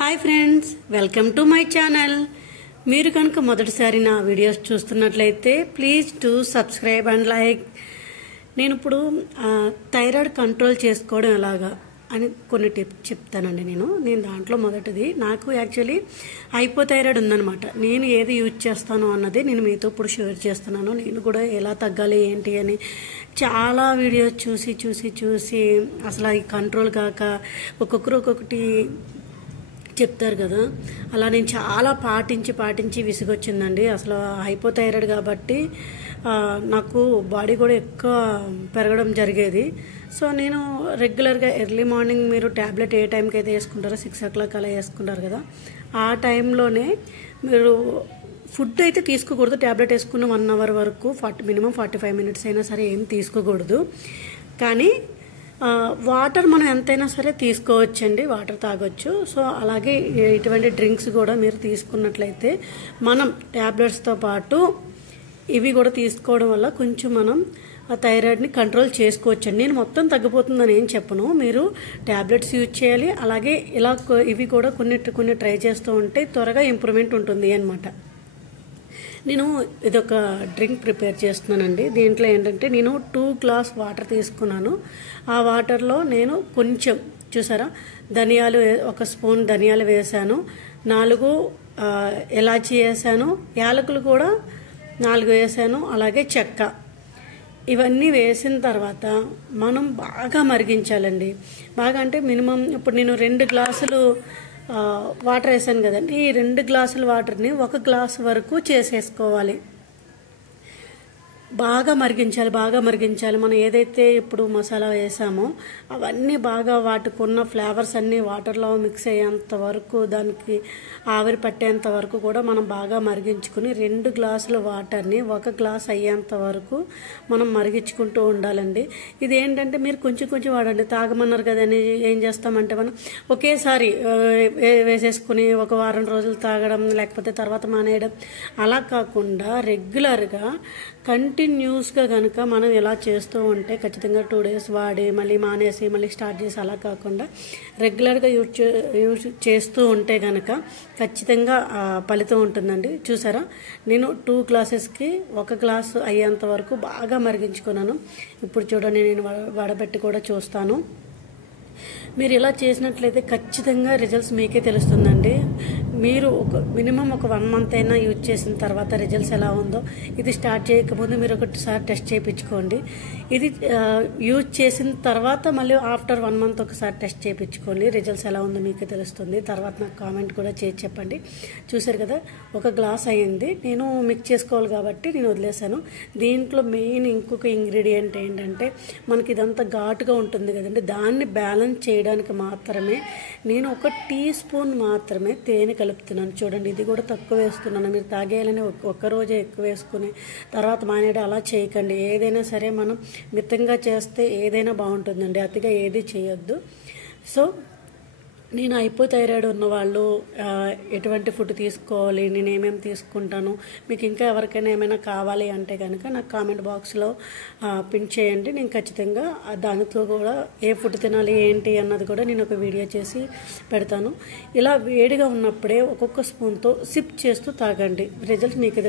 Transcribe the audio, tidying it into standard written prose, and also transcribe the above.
Hi friends, welcome to my channel. మీరు కనుక మొదటిసారి నా వీడియోస్ చూస్తున్నట్లయితే please to subscribe and like. నేను ఇప్పుడు థైరాయిడ్ కంట్రోల్ చేసుకోవడం ఎలాగా అని కొన్ని టిప్స్ చెప్తానండి. నేను దాంట్లో మొదటిది, నాకు యాక్చువల్లీ హైపోథైరాయిడ్ ఉందనమాట. నేను ఏది యూజ్ చేస్తాను అన్నది నేను మీతో ఇప్పుడు షేర్ చేస్తున్నాను. నేను కూడా ఎలా తగ్గాలి ఏంటి అని చాలా వీడియోస్ చూసి అసలు అది కంట్రోల్ కాక ఒక్కొక్కరు ఒక్కొక్కటి చెప్తారు కదా, అలా నేను చాలా పాటించి విసుగొచ్చిందండి. అసలు హైపోథైరాయిడ్ కాబట్టి నాకు బాడీ కూడా ఎక్కువ పెరగడం జరిగేది. సో నేను రెగ్యులర్గా ఎర్లీ మార్నింగ్ మీరు ట్యాబ్లెట్ ఏ టైంకి అయితే వేసుకుంటారో 6 o'clock అలా వేసుకుంటారు కదా, ఆ టైంలోనే మీరు ఫుడ్ అయితే తీసుకోకూడదు. ట్యాబ్లెట్ వేసుకున్న 1 hour వరకు మినిమం 45 minutes అయినా సరే ఏం తీసుకోకూడదు. కానీ వాటర్ మనం ఎంతైనా సరే తీసుకోవచ్చండి, వాటర్ తాగొచ్చు. సో అలాగే ఇటువంటి డ్రింక్స్ కూడా మీరు తీసుకున్నట్లయితే మనం ట్యాబ్లెట్స్తో పాటు ఇవి కూడా తీసుకోవడం వల్ల కొంచెం మనం ఆ థైరాయిడ్ని కంట్రోల్ చేసుకోవచ్చండి. నేను మొత్తం తగ్గిపోతుందని ఏం చెప్పను, మీరు ట్యాబ్లెట్స్ యూజ్ చేయాలి. అలాగే ఇలా ఇవి కూడా కొన్ని ట్రై చేస్తూ ఉంటే త్వరగా ఇంప్రూవ్మెంట్ ఉంటుంది అన్నమాట. నేను ఇదొక డ్రింక్ ప్రిపేర్ చేస్తున్నానండి. దీంట్లో ఏంటంటే నేను 2 గ్లాస్ వాటర్ తీసుకున్నాను. ఆ వాటర్లో నేను కొంచెం చూసారా ధనియాలు, 1 స్పూన్ ధనియాలు వేసాను, 4 ఇలాచీ వేసాను, యాలకులు కూడా 4 వేసాను, అలాగే చెక్క. ఇవన్నీ వేసిన తర్వాత మనం బాగా మరిగించాలండి. బాగా అంటే మినిమం ఇప్పుడు నేను 2 గ్లాసులు వాటర్ వేసాను కదండి, ఈ 2 గ్లాసుల వాటర్ని 1 గ్లాస్ వరకు చేసేసుకోవాలి. బాగా మరిగించాలి. మనం ఏదైతే ఇప్పుడు మసాలా వేసామో అవన్నీ బాగా వాటికున్న ఫ్లేవర్స్ అన్నీ వాటర్లో మిక్స్ అయ్యేంత వరకు, దానికి ఆవిరి పట్టేంత వరకు కూడా మనం బాగా మరిగించుకుని 2 గ్లాసుల వాటర్ని 1 గ్లాస్ అయ్యేంత వరకు మనం మరిగించుకుంటూ ఉండాలండి. ఇది ఏంటంటే మీరు కొంచెం వాడండి, తాగమన్నారు కదని ఏం చేస్తామంటే మనం ఒకేసారి వేసేసుకుని ఒక వారం రోజులు తాగడం, లేకపోతే తర్వాత మానేయడం, అలా కాకుండా రెగ్యులర్గా కంటిన్యూస్గా కనుక మనం ఇలా చేస్తూ ఉంటే ఖచ్చితంగా 2 days వాడి మళ్ళీ మానేసి మళ్ళీ స్టార్ట్ చేసి అలా కాకుండా రెగ్యులర్గా యూజ్ చేస్తూ ఉంటే కనుక ఖచ్చితంగా ఫలితం ఉంటుందండి. చూసారా, నేను 2 గ్లాసెస్కి 1 గ్లాస్ అయ్యేంత వరకు బాగా మరిగించుకున్నాను. ఇప్పుడు చూడండి, నేను వడబెట్టి కూడా చూస్తాను. మీరు ఇలా చేసినట్లయితే ఖచ్చితంగా రిజల్ట్స్ మీకే తెలుస్తుందండి. మీరు మినిమం ఒక 1 month అయినా యూజ్ చేసిన తర్వాత రిజల్ట్స్ ఎలా ఉందో, ఇది స్టార్ట్ చేయకముందు మీరు ఒకసారి టెస్ట్ చేయించుకోండి. ఇది యూజ్ చేసిన తర్వాత మళ్ళీ ఆఫ్టర్ 1 month ఒకసారి టెస్ట్ చేయించుకోండి. రిజల్ట్స్ ఎలా ఉందో మీకే తెలుస్తుంది. తర్వాత నాకు కామెంట్ కూడా చేసి చెప్పండి. చూసారు కదా, 1 గ్లాస్ అయ్యింది. నేను మిక్స్ చేసుకోవాలి కాబట్టి నేను వదిలేసాను. దీంట్లో మెయిన్ ఇంకొక ఇంగ్రీడియంట్ ఏంటంటే, మనకి ఇదంతా ఘాటుగా ఉంటుంది కదండి, దాన్ని బ్యాలెన్స్ చేయడానికి మాత్రమే నేను 1 టీ స్పూన్ మాత్రమే తేనె కలుపుతున్నాను. చూడండి, ఇది కూడా తక్కువ వేస్తున్నాను. మీరు తాగేయాలని ఒక్కరోజే ఎక్కువ వేసుకుని తర్వాత మానేయడం అలా చేయకండి. ఏదైనా సరే మనం మితంగా చేస్తే ఏదైనా బాగుంటుందండి, అతిగా ఏది చేయొద్దు. సో నేను హైపోథైరాయిడ్ ఉన్నవాళ్ళు ఎటువంటి ఫుడ్ తీసుకోవాలి, నేను ఏమేమి తీసుకుంటాను, మీకు ఇంకా ఎవరికైనా ఏమైనా కావాలి అంటే కనుక నాకు కామెంట్ బాక్స్లో పిన్ చేయండి. నేను ఖచ్చితంగా దానితో కూడా ఏ ఫుడ్ తినాలి ఏంటి అన్నది కూడా నేను ఒక వీడియో చేసి పెడతాను. ఇలా వేడిగా ఉన్నప్పుడే ఒక్కొక్క స్పూన్తో సిప్ చేస్తూ తాగండి. రిజల్ట్ మీకు